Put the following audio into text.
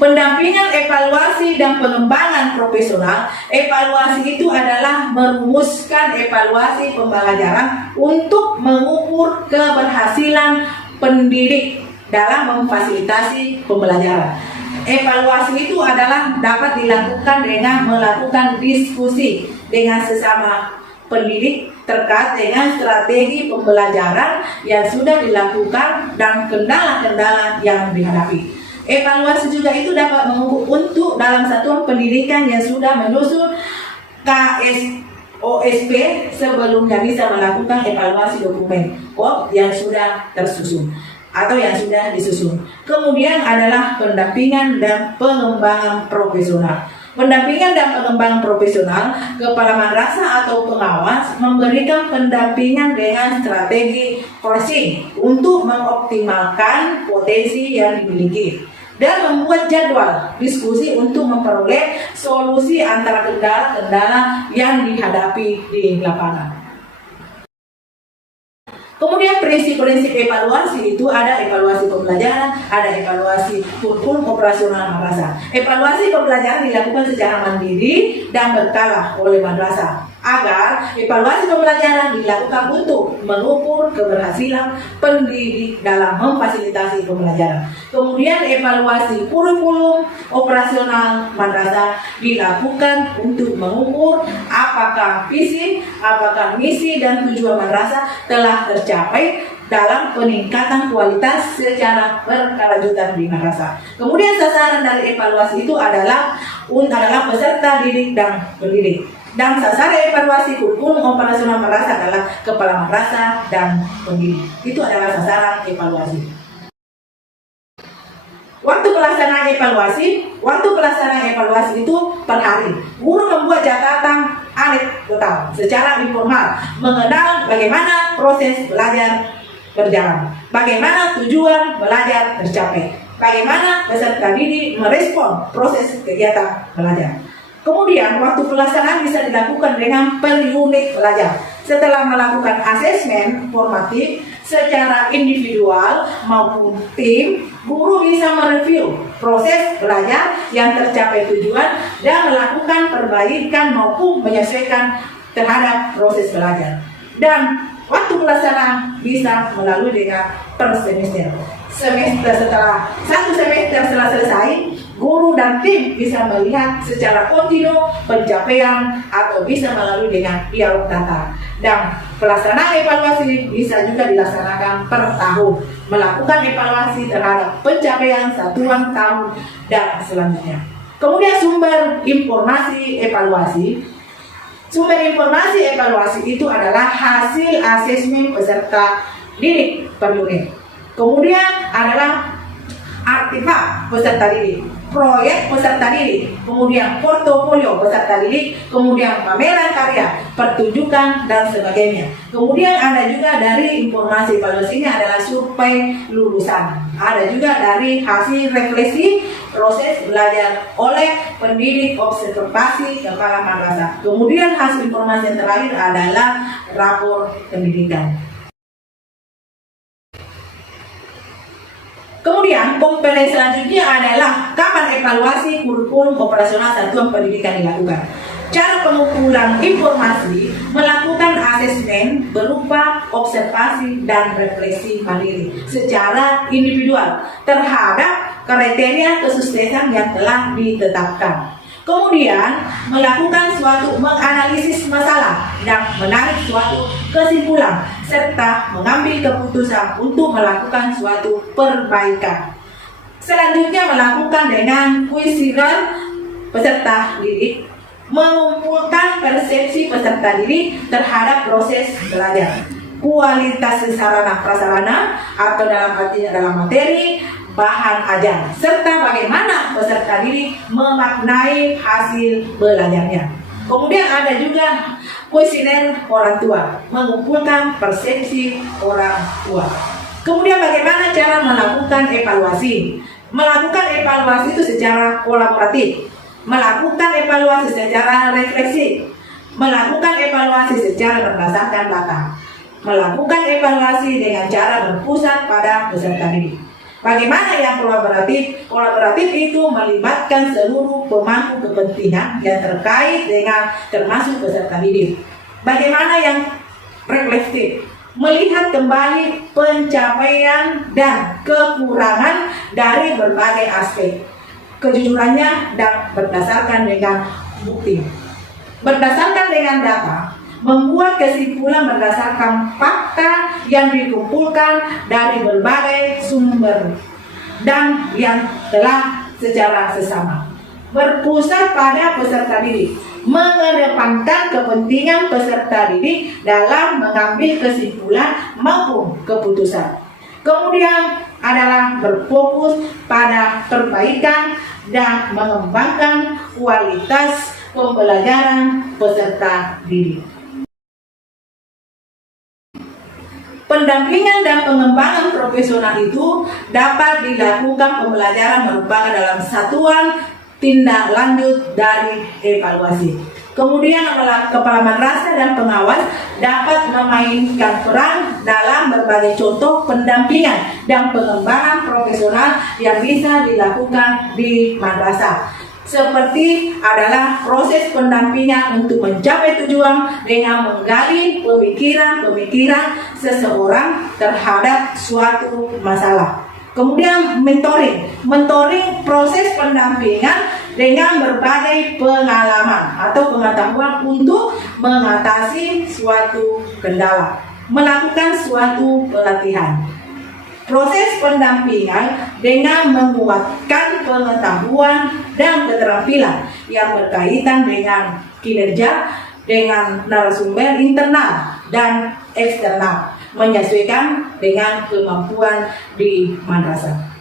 Pendampingan evaluasi dan pengembangan profesional. Evaluasi itu adalah merumuskan evaluasi pembelajaran untuk mengukur keberhasilan pendidik dalam memfasilitasi pembelajaran. Evaluasi itu adalah dapat dilakukan dengan melakukan diskusi dengan sesama pendidik terkait dengan strategi pembelajaran yang sudah dilakukan dan kendala-kendala yang dihadapi. Evaluasi juga itu dapat mengukur untuk dalam satuan pendidikan yang sudah menyusun KSOSP sebelumnya bisa melakukan evaluasi dokumen yang sudah tersusun atau yang sudah disusun. Kemudian adalah pendampingan dan pengembangan profesional. Pendampingan dan pengembangan profesional, kepala madrasah atau pengawas memberikan pendampingan dengan strategi coaching untuk mengoptimalkan potensi yang dimiliki dan membuat jadwal diskusi untuk memperoleh solusi antara kendala-kendala yang dihadapi di lapangan. Kemudian prinsip-prinsip evaluasi itu ada evaluasi pembelajaran, ada evaluasi kurikulum operasional madrasah. Evaluasi pembelajaran dilakukan secara mandiri dan berkala oleh madrasah agar evaluasi pembelajaran dilakukan untuk mengukur keberhasilan pendidik dalam memfasilitasi pembelajaran. Kemudian evaluasi kurikulum operasional madrasah dilakukan untuk mengukur apakah visi, apakah misi dan tujuan madrasah telah tercapai dalam peningkatan kualitas secara berkelanjutan di madrasah. Kemudian sasaran dari evaluasi itu adalah peserta didik dan pendidik. Dan sasaran evaluasi kurikulum operasional madrasah adalah kepala madrasah dan pendidik. Itu adalah sasaran evaluasi. Waktu pelaksanaan evaluasi itu per hari. Guru membuat catatan alit total secara informal mengenal bagaimana proses belajar berjalan, bagaimana tujuan belajar tercapai, bagaimana peserta didik merespon proses kegiatan belajar. Kemudian waktu pelaksanaan bisa dilakukan dengan per unit belajar. Setelah melakukan asesmen formatif secara individual maupun tim, guru bisa mereview proses belajar yang tercapai tujuan dan melakukan perbaikan maupun menyesuaikan terhadap proses belajar. Dan waktu pelaksanaan bisa melalui dengan per semester. Satu semester setelah selesai, guru dan tim bisa melihat secara kontinu pencapaian atau bisa melalui dengan dialog data. Dan pelaksanaan evaluasi bisa juga dilaksanakan per tahun, melakukan evaluasi terhadap pencapaian satuan tahun dan selanjutnya. Kemudian sumber informasi evaluasi. Sumber informasi evaluasi itu adalah hasil asesmen peserta didik per unit. Kemudian adalah artefak peserta didik, proyek peserta didik, kemudian portofolio peserta didik, kemudian pameran karya, pertunjukan, dan sebagainya. Kemudian ada juga dari informasi evaluasinya adalah survei lulusan. Ada juga dari hasil refleksi proses belajar oleh pendidik observasi kepala madrasah. Kemudian hasil informasi yang terakhir adalah rapor pendidikan. Kemudian komponen selanjutnya adalah kapan evaluasi kurikulum operasional satuan pendidikan dilakukan. Cara pengumpulan informasi melakukan asesmen berupa observasi dan refleksi mandiri secara individual terhadap kriteria kesuksesan yang telah ditetapkan. Kemudian melakukan suatu menganalisis masalah dan menarik suatu kesimpulan serta mengambil keputusan untuk melakukan suatu perbaikan. Selanjutnya melakukan dengan kuesioner peserta didik, mengumpulkan persepsi peserta didik terhadap proses belajar, kualitas sarana prasarana atau dalam materi, bahan ajar, serta bagaimana peserta didik memaknai hasil belajarnya. Kemudian ada juga kuesioner orang tua, mengumpulkan persepsi orang tua. Kemudian bagaimana cara melakukan evaluasi? Melakukan evaluasi itu secara kolaboratif, melakukan evaluasi secara refleksi, melakukan evaluasi secara berdasarkan data, melakukan evaluasi dengan cara berpusat pada peserta didik. Bagaimana yang kolaboratif? Kolaboratif itu melibatkan seluruh pemangku kepentingan yang terkait dengan termasuk peserta didik. Bagaimana yang reflektif? Melihat kembali pencapaian dan kekurangan dari berbagai aspek. Kejujurannya dan berdasarkan dengan bukti. Berdasarkan dengan data, membuat kesimpulan berdasarkan fakta yang dikumpulkan dari berbagai sumber dan yang telah secara sesama. Berpusat pada peserta didik, mengedepankan kepentingan peserta didik dalam mengambil kesimpulan maupun keputusan. Kemudian adalah berfokus pada perbaikan dan mengembangkan kualitas pembelajaran peserta didik. Pendampingan dan pengembangan profesional itu dapat dilakukan pembelajaran merupakan dalam satuan tindak lanjut dari evaluasi. Kemudian adalah kepala madrasah dan pengawas dapat memainkan peran dalam berbagai contoh pendampingan dan pengembangan profesional yang bisa dilakukan di madrasah. Seperti adalah proses pendampingan untuk mencapai tujuan dengan menggali pemikiran-pemikiran seseorang terhadap suatu masalah. Kemudian mentoring proses pendampingan dengan berbagai pengalaman atau pengetahuan untuk mengatasi suatu kendala, melakukan suatu pelatihan. Proses pendampingan dengan menguatkan pengetahuan dan keterampilan yang berkaitan dengan kinerja dengan narasumber internal dan eksternal, menyesuaikan dengan kemampuan di madrasah.